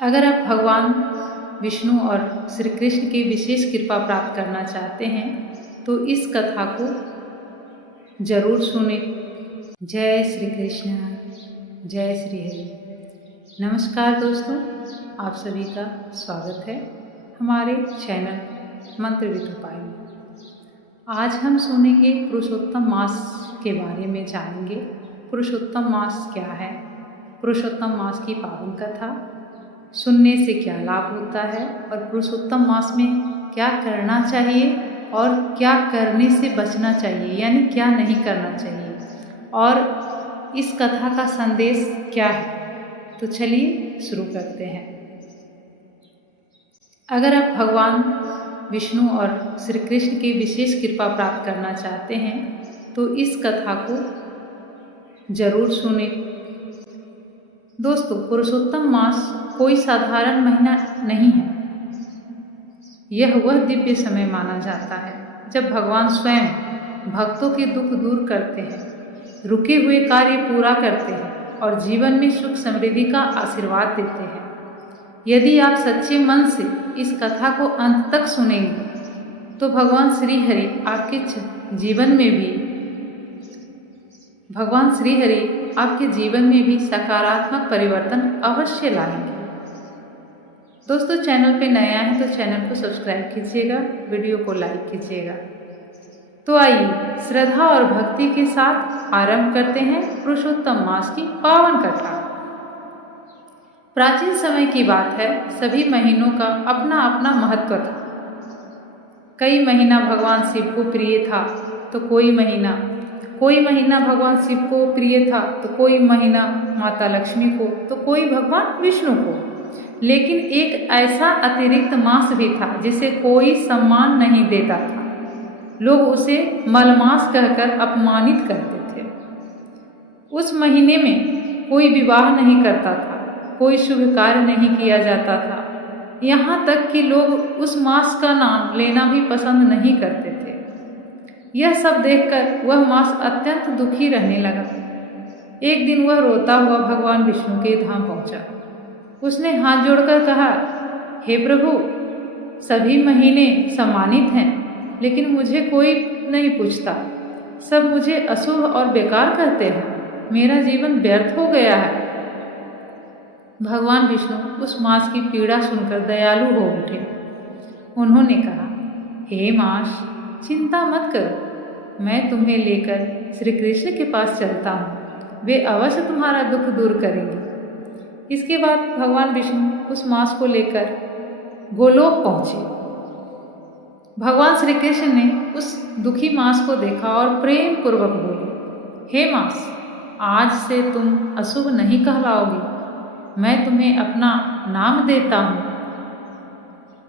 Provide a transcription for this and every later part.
अगर आप भगवान विष्णु और श्री कृष्ण की विशेष कृपा प्राप्त करना चाहते हैं तो इस कथा को जरूर सुने। जय श्री कृष्ण, जय श्री हरि। नमस्कार दोस्तों, आप सभी का स्वागत है हमारे चैनल मंत्र विद उपाय में। आज हम सुनेंगे पुरुषोत्तम मास के बारे में जानेंगे। पुरुषोत्तम मास क्या है, पुरुषोत्तम मास की पावन कथा, सुनने से क्या लाभ होता है और पुरुषोत्तम मास में क्या करना चाहिए और क्या करने से बचना चाहिए, यानी क्या नहीं करना चाहिए, और इस कथा का संदेश क्या है। तो चलिए शुरू करते हैं। अगर आप भगवान विष्णु और श्री कृष्ण की विशेष कृपा प्राप्त करना चाहते हैं तो इस कथा को जरूर सुने। दोस्तों, पुरुषोत्तम मास कोई साधारण महीना नहीं है। यह वह दिव्य समय माना जाता है जब भगवान स्वयं भक्तों के दुख दूर करते हैं, रुके हुए कार्य पूरा करते हैं और जीवन में सुख समृद्धि का आशीर्वाद देते हैं। यदि आप सच्चे मन से इस कथा को अंत तक सुनेंगे तो भगवान श्री हरि आपके जीवन में भी सकारात्मक परिवर्तन अवश्य लाएंगे। दोस्तों, चैनल पे नया है तो चैनल को सब्सक्राइब कीजिएगा, वीडियो को लाइक कीजिएगा। तो आइए श्रद्धा और भक्ति के साथ आरंभ करते हैं पुरुषोत्तम मास की पावन कथा। प्राचीन समय की बात है, सभी महीनों का अपना अपना महत्व था। कई महीना भगवान शिव को प्रिय था तो कोई महीना भगवान शिव को प्रिय था तो कोई महीना माता लक्ष्मी को तो कोई भगवान विष्णु को। लेकिन एक ऐसा अतिरिक्त मास भी था जिसे कोई सम्मान नहीं देता था। लोग उसे मलमास कहकर अपमानित करते थे। उस महीने में कोई विवाह नहीं करता था, कोई शुभ कार्य नहीं किया जाता था। यहाँ तक कि लोग उस मास का नाम लेना भी पसंद नहीं करते थे। यह सब देखकर वह मास अत्यंत दुखी रहने लगा। एक दिन वह रोता हुआ भगवान विष्णु के धाम पहुंचा। उसने हाथ जोड़कर कहा, हे प्रभु, सभी महीने सम्मानित हैं, लेकिन मुझे कोई नहीं पूछता। सब मुझे अशुभ और बेकार कहते हैं। मेरा जीवन व्यर्थ हो गया है। भगवान विष्णु उस मास की पीड़ा सुनकर दयालु हो उठे। उन्होंने कहा, हे मास, चिंता मत करो, मैं तुम्हें लेकर श्री कृष्ण के पास चलता हूँ। वे अवश्य तुम्हारा दुख दूर करेंगे। इसके बाद भगवान विष्णु उस मास को लेकर गोलोक पहुँचे। भगवान श्री कृष्ण ने उस दुखी मास को देखा और प्रेम पूर्वक बोले, हे मास, आज से तुम अशुभ नहीं कहलाओगे। मैं तुम्हें अपना नाम देता हूँ।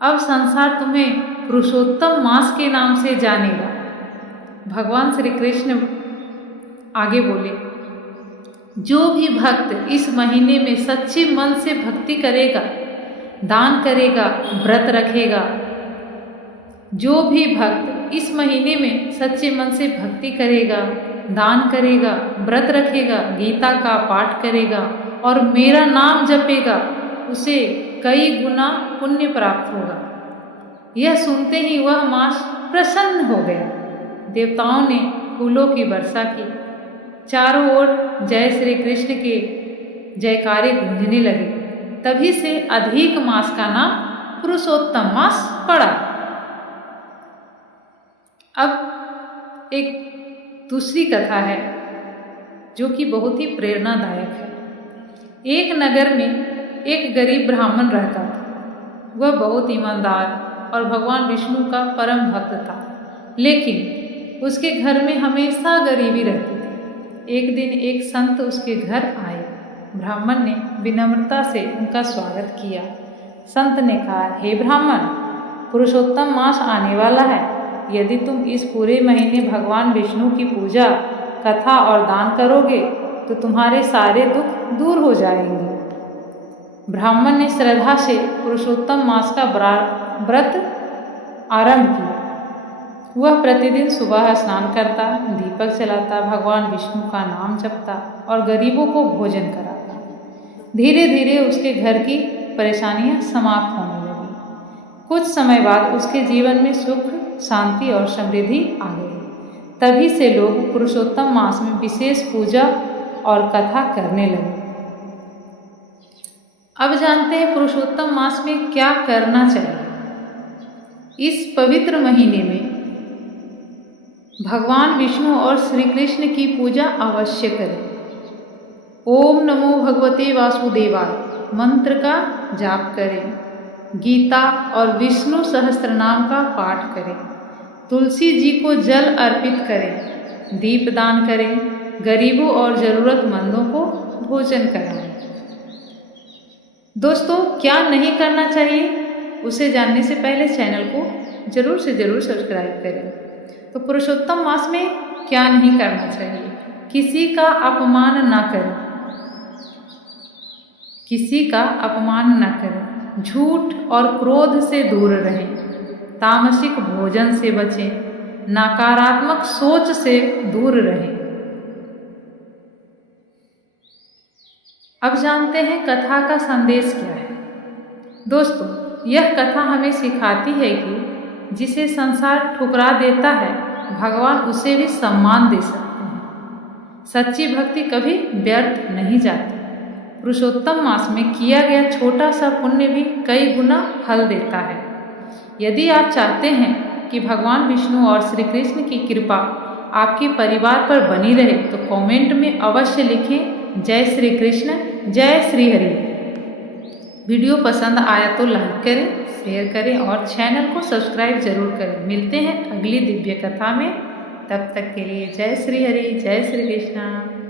अब संसार तुम्हें पुरुषोत्तम मास के नाम से जानेगा। भगवान श्री कृष्ण आगे बोले, जो भी भक्त इस महीने में सच्चे मन से भक्ति करेगा, दान करेगा, व्रत रखेगा, जो भी भक्त इस महीने में सच्चे मन से भक्ति करेगा, दान करेगा, व्रत रखेगा, गीता का पाठ करेगा और मेरा नाम जपेगा, उसे कई गुना पुण्य प्राप्त होगा। यह सुनते ही वह मास प्रसन्न हो गया। देवताओं ने फूलों की वर्षा की। चारों ओर जय श्री कृष्ण के जयकारे गूंजने लगे। तभी से अधिक मास का नाम पुरुषोत्तम मास पड़ा। अब एक दूसरी कथा है जो कि बहुत ही प्रेरणादायक है। एक नगर में एक गरीब ब्राह्मण रहता था। वह बहुत ईमानदार और भगवान विष्णु का परम भक्त था, लेकिन उसके घर में हमेशा गरीबी रहती थी। एक दिन एक संत उसके घर आए। ब्राह्मण ने विनम्रता से उनका स्वागत किया। संत ने कहा, हे ब्राह्मण, पुरुषोत्तम मास आने वाला है। यदि तुम इस पूरे महीने भगवान विष्णु की पूजा, कथा और दान करोगे तो तुम्हारे सारे दुख दूर हो जाएंगे। ब्राह्मण ने श्रद्धा से पुरुषोत्तम मास का व्रत आरंभ किया। वह प्रतिदिन सुबह स्नान करता, दीपक जलाता, भगवान विष्णु का नाम जपता और गरीबों को भोजन कराता। धीरे धीरे उसके घर की परेशानियां समाप्त होने लगी। कुछ समय बाद उसके जीवन में सुख, शांति और समृद्धि आ गई। तभी से लोग पुरुषोत्तम मास में विशेष पूजा और कथा करने लगे। अब जानते हैं पुरुषोत्तम मास में क्या करना चाहिए। इस पवित्र महीने में भगवान विष्णु और श्री कृष्ण की पूजा अवश्य करें। ओम नमो भगवते वासुदेवाय मंत्र का जाप करें। गीता और विष्णु सहस्त्रनाम का पाठ करें। तुलसी जी को जल अर्पित करें। दीपदान करें। गरीबों और ज़रूरतमंदों को भोजन कराएं। दोस्तों, क्या नहीं करना चाहिए उसे जानने से पहले चैनल को जरूर से जरूर सब्सक्राइब करें। तो पुरुषोत्तम मास में क्या नहीं करना चाहिए। किसी का अपमान ना करें। किसी का अपमान न करें। झूठ और क्रोध से दूर रहें। तामसिक भोजन से बचें। नकारात्मक सोच से दूर रहें। अब जानते हैं कथा का संदेश क्या है। दोस्तों, यह कथा हमें सिखाती है कि जिसे संसार ठुकरा देता है, भगवान उसे भी सम्मान दे सकते हैं। सच्ची भक्ति कभी व्यर्थ नहीं जाती। पुरुषोत्तम मास में किया गया छोटा सा पुण्य भी कई गुना फल देता है। यदि आप चाहते हैं कि भगवान विष्णु और श्री कृष्ण की कृपा आपके परिवार पर बनी रहे तो कमेंट में अवश्य लिखें जय श्री कृष्ण, जय श्री हरि। वीडियो पसंद आया तो लाइक करें, शेयर करें और चैनल को सब्सक्राइब जरूर करें। मिलते हैं अगली दिव्य कथा में। तब तक के लिए जय श्री हरि, जय श्री कृष्ण।